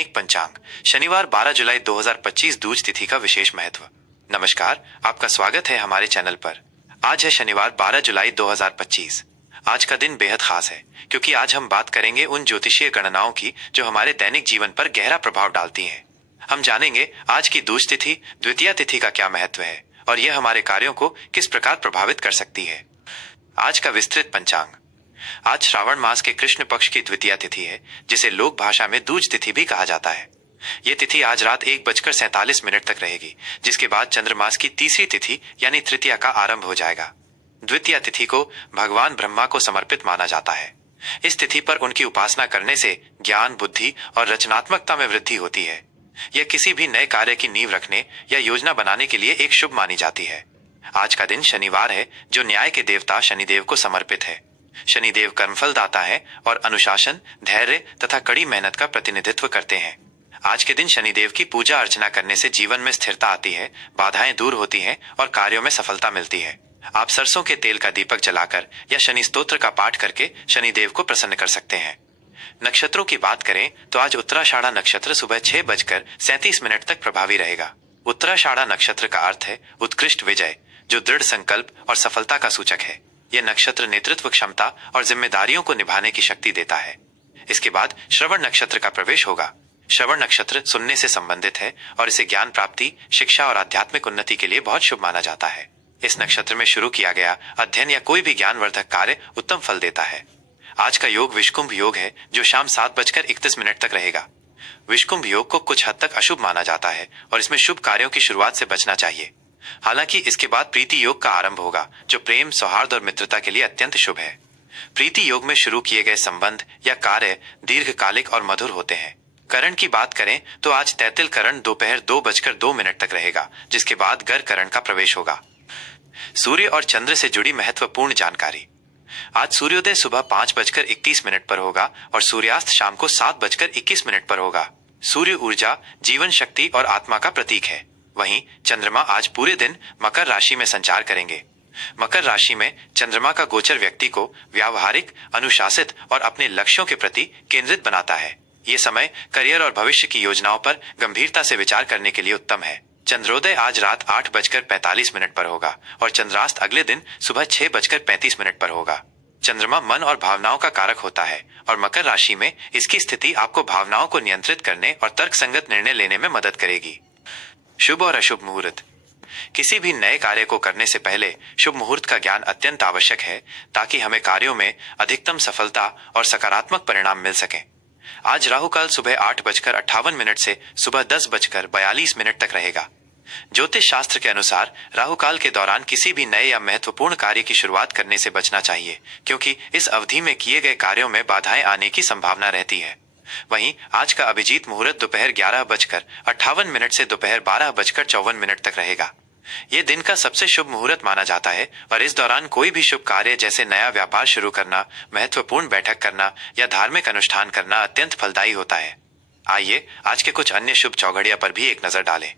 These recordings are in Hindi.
दैनिक पंचांग शनिवार 12 जुलाई 2025 दूज तिथि का विशेष महत्व। नमस्कार, आपका स्वागत है हमारे चैनल पर। आज है शनिवार 12 जुलाई 2025। आज का दिन बेहद खास है क्योंकि आज हम बात करेंगे उन ज्योतिषीय गणनाओं की जो हमारे दैनिक जीवन पर गहरा प्रभाव डालती हैं। हम जानेंगे आज की दूज तिथि द्वितीया तिथि का क्या महत्व है और यह हमारे कार्यों को किस प्रकार प्रभावित कर सकती है। आज का विस्तृत पंचांग। आज श्रावण मास के कृष्ण पक्ष की द्वितीया तिथि है, जिसे लोक भाषा में दूज तिथि भी कहा जाता है। ये तिथि आज रात 1:47 तक रहेगी, जिसके बाद चंद्रमास की तीसरी तिथि यानी तृतीया का आरंभ हो जाएगा। द्वितीया तिथि को भगवान ब्रह्मा को समर्पित माना जाता है। इस तिथि पर उनकी उपासना करने से ज्ञान, बुद्धि और रचनात्मकता में वृद्धि होती है। यह किसी भी नए कार्य की नींव रखने या योजना बनाने के लिए एक शुभ मानी जाती है। आज का दिन शनिवार है, जो न्याय के देवता शनिदेव को समर्पित है। शनिदेव कर्मफल दाता है और अनुशासन, धैर्य तथा कड़ी मेहनत का प्रतिनिधित्व करते हैं। आज के दिन शनिदेव की पूजा अर्चना करने से जीवन में स्थिरता आती है, बाधाएं दूर होती हैं और कार्यों में सफलता मिलती है। आप सरसों के तेल का दीपक जलाकर या शनि स्तोत्र का पाठ करके शनिदेव को प्रसन्न कर सकते हैं। नक्षत्रों की बात करें तो आज उत्तराषाढ़ा नक्षत्र सुबह 6:37 तक प्रभावी रहेगा। उत्तराषाढ़ा नक्षत्र का अर्थ है उत्कृष्ट विजय, जो दृढ़ संकल्प और सफलता का सूचक है। यह नक्षत्र नेतृत्व क्षमता और जिम्मेदारियों को निभाने की शक्ति देता है। इसके बाद श्रवण नक्षत्र का प्रवेश होगा। श्रवण नक्षत्र सुनने से संबंधित है और इसे ज्ञान प्राप्ति, शिक्षा और आध्यात्मिक उन्नति के लिए बहुत शुभ माना जाता है। इस नक्षत्र में शुरू किया गया अध्ययन या कोई भी ज्ञानवर्धक कार्य उत्तम फल देता है। आज का योग विषकुंभ योग है, जो शाम 7:31 तक रहेगा। विषकुंभ योग को कुछ हद तक अशुभ माना जाता है और इसमें शुभ कार्यों की शुरुआत से बचना चाहिए। हालांकि इसके बाद प्रीति योग का आरंभ होगा, जो प्रेम, सौहार्द और मित्रता के लिए अत्यंत शुभ है। प्रीति योग में शुरू किए गए संबंध या कार्य दीर्घकालिक और मधुर होते हैं। करण की बात करें तो आज तैतिल करण दोपहर 2:02 तक रहेगा, जिसके बाद गर करण का प्रवेश होगा। सूर्य और चंद्र से जुड़ी महत्वपूर्ण जानकारी। आज सूर्योदय सुबह 5:31 पर होगा और सूर्यास्त शाम को 7:21 पर होगा। सूर्य ऊर्जा, जीवन शक्ति और आत्मा का प्रतीक है। वहीं चंद्रमा आज पूरे दिन मकर राशि में संचार करेंगे। मकर राशि में चंद्रमा का गोचर व्यक्ति को व्यावहारिक, अनुशासित और अपने लक्ष्यों के प्रति केंद्रित बनाता है। ये समय करियर और भविष्य की योजनाओं पर गंभीरता से विचार करने के लिए उत्तम है। चंद्रोदय आज रात 8:45 पर होगा और चंद्रास्त अगले दिन सुबह 6:35 पर होगा। चंद्रमा मन और भावनाओं का कारक होता है और मकर राशि में इसकी स्थिति आपको भावनाओं को नियंत्रित करने और तर्कसंगत निर्णय लेने में मदद करेगी। शुभ और अशुभ मुहूर्त। किसी भी नए कार्य को करने से पहले शुभ मुहूर्त का ज्ञान अत्यंत आवश्यक है, ताकि हमें कार्यों में अधिकतम सफलता और सकारात्मक परिणाम मिल सके। आज राहु काल सुबह 8:58 से सुबह 10:42 तक रहेगा। ज्योतिष शास्त्र के अनुसार राहु काल के दौरान किसी भी नए या महत्वपूर्ण कार्य की शुरुआत करने से बचना चाहिए, क्योंककि इस अवधि में किए गए कार्यों में बाधाएं आने की संभावना रहती है। वहीं आज का अभिजीत मुहूर्त दोपहर 11:58 से दोपहर 12:54 तक रहेगा। ये दिन का सबसे शुभ मुहूर्त माना जाता है और इस दौरान कोई भी शुभ कार्य जैसे नया व्यापार शुरू करना, महत्वपूर्ण बैठक करना या धार्मिक अनुष्ठान करना अत्यंत फलदायी होता है। आइए आज के कुछ अन्य शुभ चौघड़िया पर भी एक नजर डालें।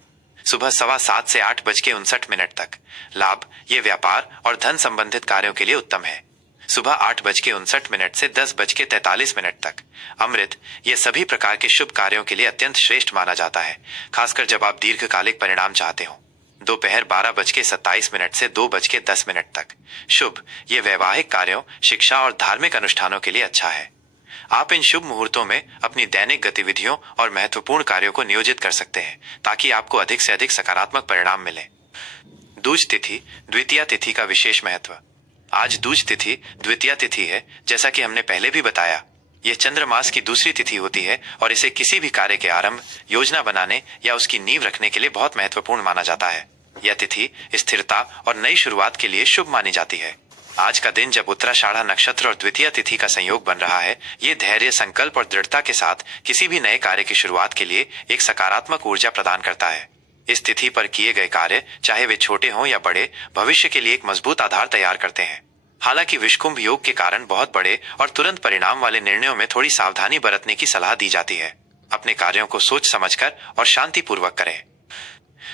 सुबह 7:15 से 8:59 तक लाभ, ये व्यापार और धन संबंधित कार्यों के लिए उत्तम है। सुबह 8:59 से 10:43 तक अमृत, ये सभी प्रकार के शुभ कार्यों के लिए अत्यंत श्रेष्ठ माना जाता है, खासकर जब आप दीर्घकालिक परिणाम चाहते हो। दोपहर 12:27 से 2:10 तक शुभ, ये वैवाहिक कार्यों, शिक्षा और धार्मिक अनुष्ठानों के लिए अच्छा है। आप इन शुभ मुहूर्तों में अपनी दैनिक गतिविधियों और महत्वपूर्ण कार्यों को नियोजित कर सकते हैं, ताकि आपको अधिक से अधिक सकारात्मक परिणाम मिले। दूज तिथि द्वितीया तिथि का विशेष महत्व। आज दूज तिथि द्वितीया तिथि है। जैसा कि हमने पहले भी बताया, यह चंद्रमास की दूसरी तिथि होती है और इसे किसी भी कार्य के आरंभ, योजना बनाने या उसकी नींव रखने के लिए बहुत महत्वपूर्ण माना जाता है। यह तिथि स्थिरता और नई शुरुआत के लिए शुभ मानी जाती है। आज का दिन जब उत्तराषाढ़ा नक्षत्र और द्वितीया तिथि का संयोग बन रहा है, ये धैर्य, संकल्प और दृढ़ता के साथ किसी भी नए कार्य की शुरुआत के लिए एक सकारात्मक ऊर्जा प्रदान करता है। इस तिथि पर किए गए कार्य, चाहे वे छोटे हों या बड़े, भविष्य के लिए एक मजबूत आधार तैयार करते हैं। हालांकि विषकुंभ योग के कारण बहुत बड़े और तुरंत परिणाम वाले निर्णयों में थोड़ी सावधानी बरतने की सलाह दी जाती है। अपने कार्यों को सोच समझकर और शांतिपूर्वक करें।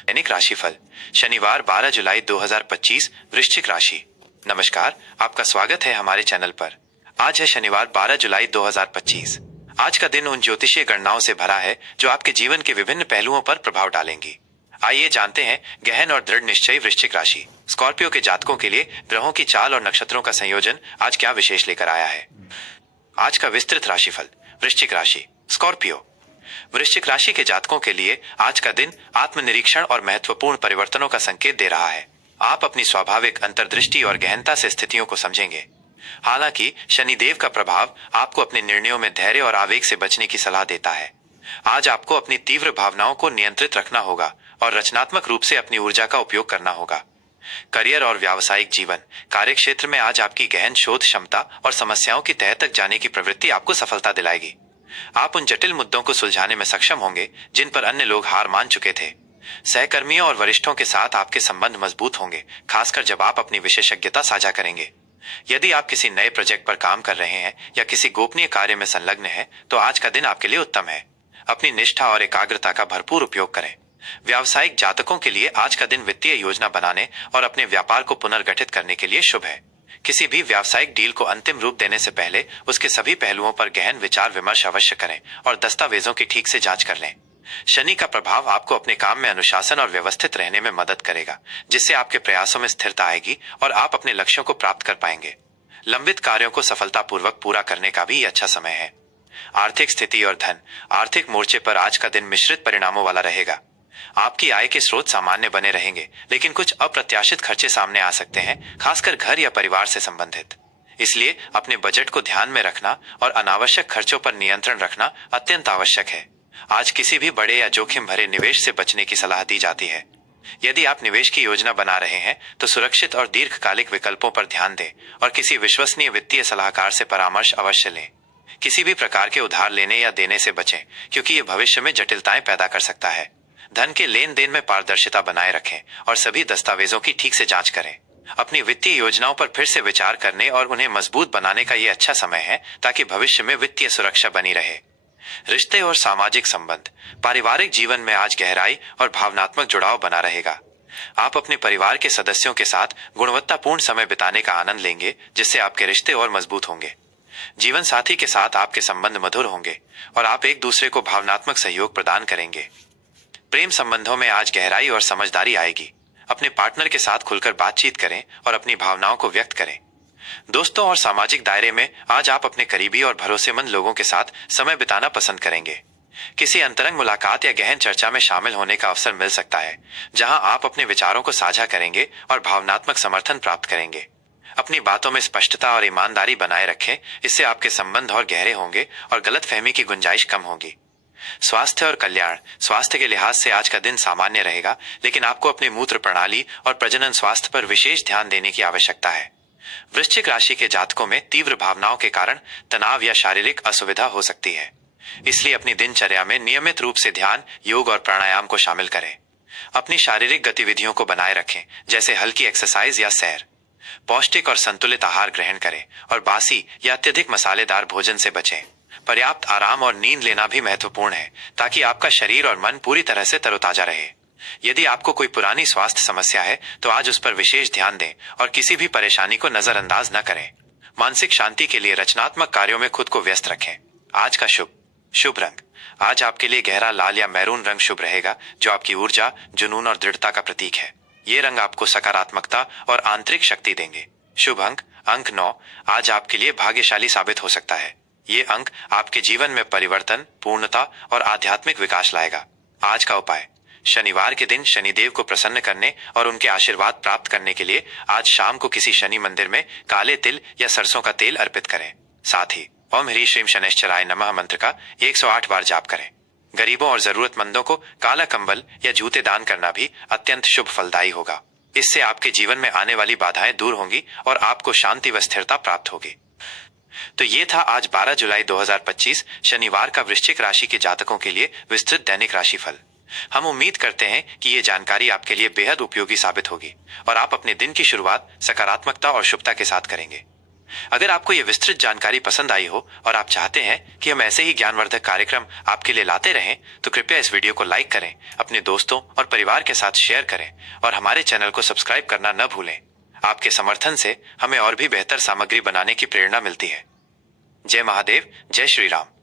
दैनिक राशिफल शनिवार 12 जुलाई 2025 वृश्चिक राशि। नमस्कार, आपका स्वागत है हमारे चैनल पर। आज है शनिवार 12 जुलाई 2025। आज का दिन उन ज्योतिषीय गणनाओं से भरा है जो आपके जीवन के विभिन्न पहलुओं पर प्रभाव डालेंगी। आइए जानते हैं गहन और दृढ़ निश्चयी वृश्चिक राशि स्कॉर्पियो के जातकों के लिए ग्रहों की चाल और नक्षत्रों का संयोजन आज क्या विशेष लेकर आया है। आज का विस्तृत राशिफल। वृश्चिक राशि स्कॉर्पियो। वृश्चिक राशि के जातकों के लिए आज का दिन आत्मनिरीक्षण और महत्वपूर्ण परिवर्तनों का संकेत दे रहा है। आप अपनी स्वाभाविक अंतर्दृष्टि और गहनता से स्थितियों को समझेंगे। हालांकि शनिदेव का प्रभाव आपको अपने निर्णयों में धैर्य और आवेग से बचने की सलाह देता है। आज आपको अपनी तीव्र भावनाओं को नियंत्रित रखना होगा और रचनात्मक रूप से अपनी ऊर्जा का उपयोग करना होगा। करियर और व्यावसायिक जीवन। कार्यक्षेत्र में आज आपकी गहन शोध क्षमता और समस्याओं की तह तक जाने की प्रवृत्ति आपको सफलता दिलाएगी। आप उन जटिल मुद्दों को सुलझाने में सक्षम होंगे जिन पर अन्य लोग हार मान चुके थे। सहकर्मियों और वरिष्ठों के साथ आपके संबंध मजबूत होंगे, खासकर जब आप अपनी विशेषज्ञता साझा करेंगे। यदि आप किसी नए प्रोजेक्ट पर काम कर रहे हैं या किसी गोपनीय कार्य में संलग्न हैं, तो आज का दिन आपके लिए उत्तम है। अपनी निष्ठा और एकाग्रता का भरपूर उपयोग करें। व्यावसायिक जातकों के लिए आज का दिन वित्तीय योजना बनाने और अपने व्यापार को पुनर्गठित करने के लिए शुभ है। किसी भी व्यावसायिक डील को अंतिम रूप देने से पहले उसके सभी पहलुओं पर गहन विचार विमर्श अवश्य करें और दस्तावेजों की ठीक से जांच कर लें। शनि का प्रभाव आपको अपने काम में अनुशासन और व्यवस्थित रहने में मदद करेगा, जिससे आपके प्रयासों में स्थिरता आएगी और आप अपने लक्ष्यों को प्राप्त कर पाएंगे। लंबित कार्यों को सफलतापूर्वक पूरा करने का भी अच्छा समय है। आर्थिक स्थिति और धन। आर्थिक मोर्चे पर आज का दिन मिश्रित परिणामों वाला रहेगा। आपकी आय के स्रोत सामान्य बने रहेंगे, लेकिन कुछ अप्रत्याशित खर्चे सामने आ सकते हैं, खासकर घर या परिवार से संबंधित। इसलिए अपने बजट को ध्यान में रखना और अनावश्यक खर्चों पर नियंत्रण रखना अत्यंत आवश्यक है। आज किसी भी बड़े या जोखिम भरे निवेश से बचने की सलाह दी जाती है। यदि आप निवेश की योजना बना रहे हैं तो सुरक्षित और दीर्घकालिक विकल्पों पर ध्यान दें और किसी विश्वसनीय वित्तीय सलाहकार से परामर्श अवश्य लें। किसी भी प्रकार के उधार लेने या देने से बचें, क्योंकि ये भविष्य में जटिलताएं पैदा कर सकता है। धन के लेन देन में पारदर्शिता बनाए रखें और सभी दस्तावेजों की ठीक से जांच करें। अपनी वित्तीय योजनाओं पर फिर से विचार करने और उन्हें मजबूत बनाने का ये अच्छा समय है, ताकि भविष्य में वित्तीय सुरक्षा बनी रहे। रिश्ते और सामाजिक संबंध। पारिवारिक जीवन में आज गहराई और भावनात्मक जुड़ाव बना रहेगा। आप अपने परिवार के सदस्यों के साथ गुणवत्तापूर्ण समय बिताने का आनंद लेंगे, जिससे आपके रिश्ते और मजबूत होंगे। जीवन साथी के साथ आपके संबंध मधुर होंगे और आप एक दूसरे को भावनात्मक सहयोग प्रदान करेंगे। प्रेम संबंधों में आज गहराई और समझदारी आएगी। अपने पार्टनर के साथ खुलकर बातचीत करें और अपनी भावनाओं को व्यक्त करें। दोस्तों और सामाजिक दायरे में आज आप अपने करीबी और भरोसेमंद लोगों के साथ समय बिताना पसंद करेंगे। किसी अंतरंग मुलाकात या गहन चर्चा में शामिल होने का अवसर मिल सकता है, जहां आप अपने विचारों को साझा करेंगे और भावनात्मक समर्थन प्राप्त करेंगे। अपनी बातों में स्पष्टता और ईमानदारी बनाए रखें, इससे आपके संबंध और गहरे होंगे और गलतफहमी की गुंजाइश कम होगी। स्वास्थ्य और कल्याण। स्वास्थ्य के लिहाज से आज का दिन सामान्य रहेगा, लेकिन आपको अपनी मूत्र प्रणाली और प्रजनन स्वास्थ्य पर विशेष ध्यान देने की आवश्यकता है। वृश्चिक राशि के जातकों में तीव्र भावनाओं के कारण तनाव या शारीरिक असुविधा हो सकती है। इसलिए अपनी दिनचर्या में नियमित रूप से ध्यान, योग और प्राणायाम को शामिल करें। अपनी शारीरिक गतिविधियों को बनाए रखें, जैसे हल्की एक्सरसाइज या सैर। पौष्टिक और संतुलित आहार ग्रहण करें और बासी या अत्यधिक मसालेदार भोजन से बचें। पर्याप्त आराम और नींद लेना भी महत्वपूर्ण है, ताकि आपका शरीर और मन पूरी तरह से तरोताजा रहे। यदि आपको कोई पुरानी स्वास्थ्य समस्या है तो आज उस पर विशेष ध्यान दें और किसी भी परेशानी को नजरअंदाज न करें। मानसिक शांति के लिए रचनात्मक कार्यों में खुद को व्यस्त रखें। आज का शुभ रंग। आज आपके लिए गहरा लाल या मैरून रंग शुभ रहेगा, जो आपकी ऊर्जा, जुनून और दृढ़ता का प्रतीक है। ये रंग आपको सकारात्मकता और आंतरिक शक्ति देंगे। शुभ अंक 9 आज आपके लिए भाग्यशाली साबित हो सकता है। ये अंक आपके जीवन में परिवर्तन, पूर्णता और आध्यात्मिक विकास लाएगा। आज का उपाय। शनिवार के दिन शनिदेव को प्रसन्न करने और उनके आशीर्वाद प्राप्त करने के लिए आज शाम को किसी शनि मंदिर में काले तिल या सरसों का तेल अर्पित करें। साथ ही ओम ह्रीं श्रीं शनैश्चराय नमः मंत्र का 108 बार जाप करें। गरीबों और जरूरतमंदों को काला कंबल या जूते दान करना भी अत्यंत शुभ फलदायी होगा। इससे आपके जीवन में आने वाली बाधाएं दूर होंगी और आपको शांति व स्थिरता प्राप्त होगी। तो ये था आज 12 जुलाई 2025 शनिवार का वृश्चिक राशि के जातकों के लिए विस्तृत दैनिक राशिफल। हम उम्मीद करते हैं कि ये जानकारी आपके लिए बेहद उपयोगी साबित होगी और आप अपने दिन की शुरुआत सकारात्मकता और शुभता के साथ करेंगे। अगर आपको ये विस्तृत जानकारी पसंद आई हो और आप चाहते हैं कि हम ऐसे ही ज्ञानवर्धक कार्यक्रम आपके लिए लाते रहें, तो कृपया इस वीडियो को लाइक करें, अपने दोस्तों और परिवार के साथ शेयर करें और हमारे चैनल को सब्सक्राइब करना न भूलें। आपके समर्थन से हमें और भी बेहतर सामग्री बनाने की प्रेरणा मिलती है। जय महादेव, जय श्री राम।